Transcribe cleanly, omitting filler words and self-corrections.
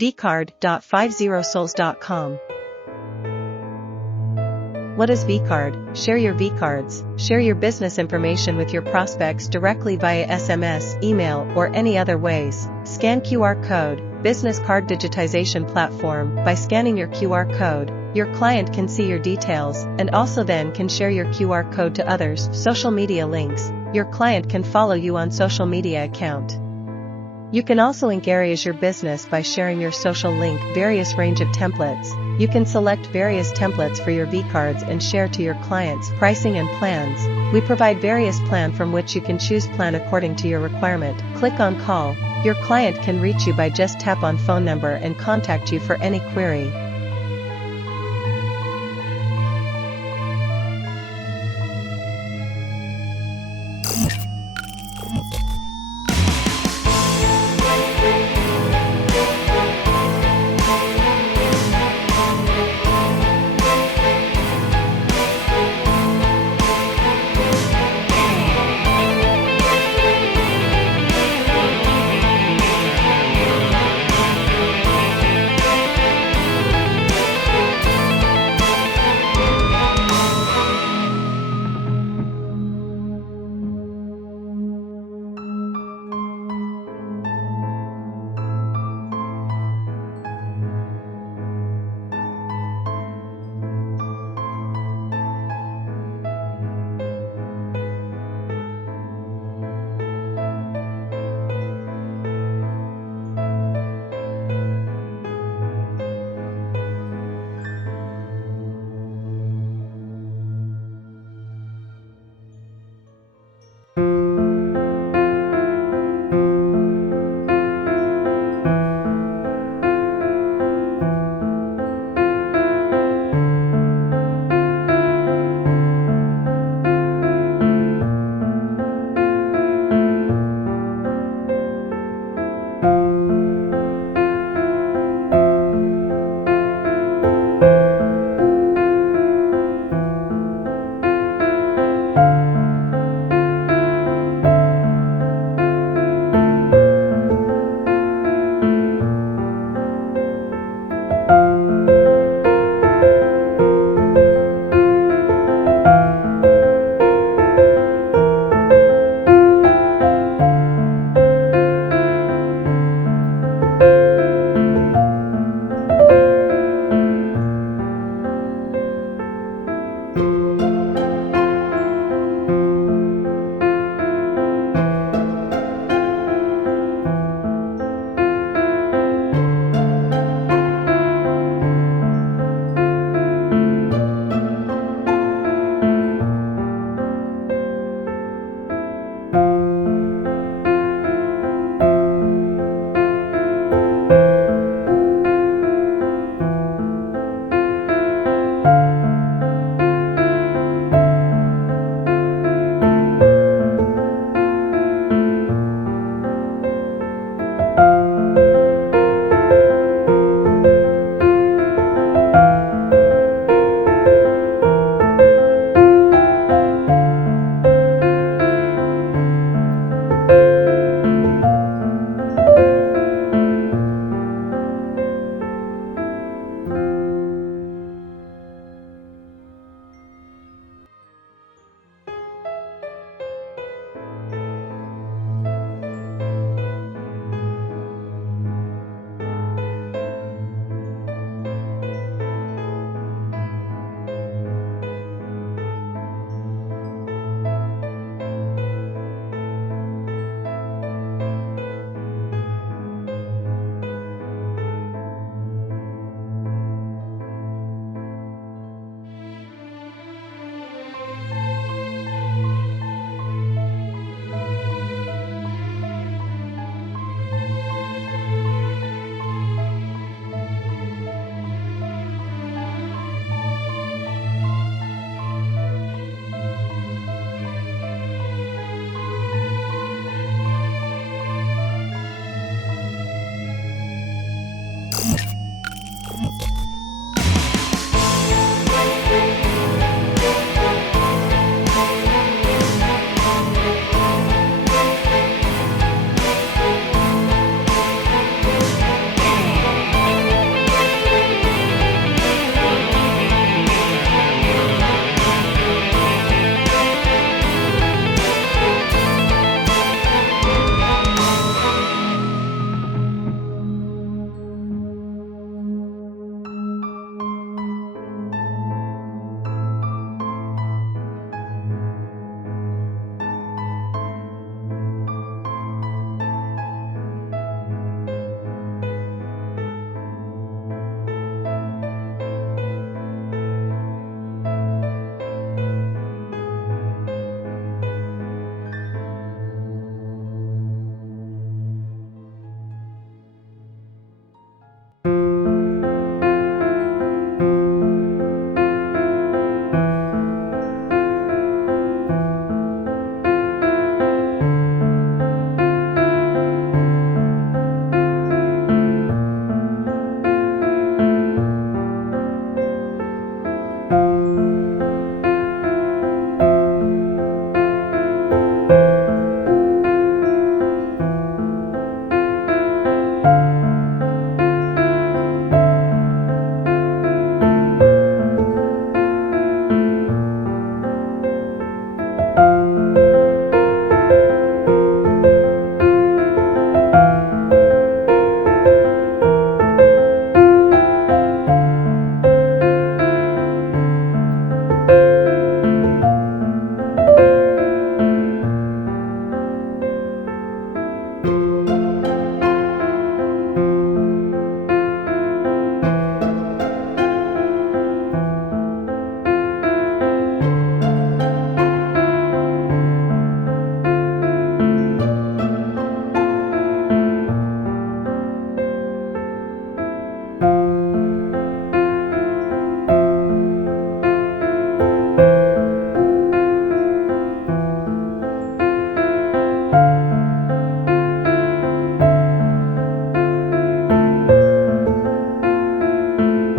vcard.50souls.com. What is vCard? Share your vCards. Share your business information with your prospects directly via SMS, email, or any other ways. Scan QR code. Business card digitization platform. By scanning your QR code, your client can see your details and also then can share your QR code to others. Social media links. Your client can follow you on social media account. You can also link areas your business by sharing your social link. Various range of templates. You can select various templates for your vCards and share to your clients. Pricing and plans. We provide various plan from which you can choose plan according to your requirement. Click on call. Your client can reach you by just tap on phone number and contact you for any query.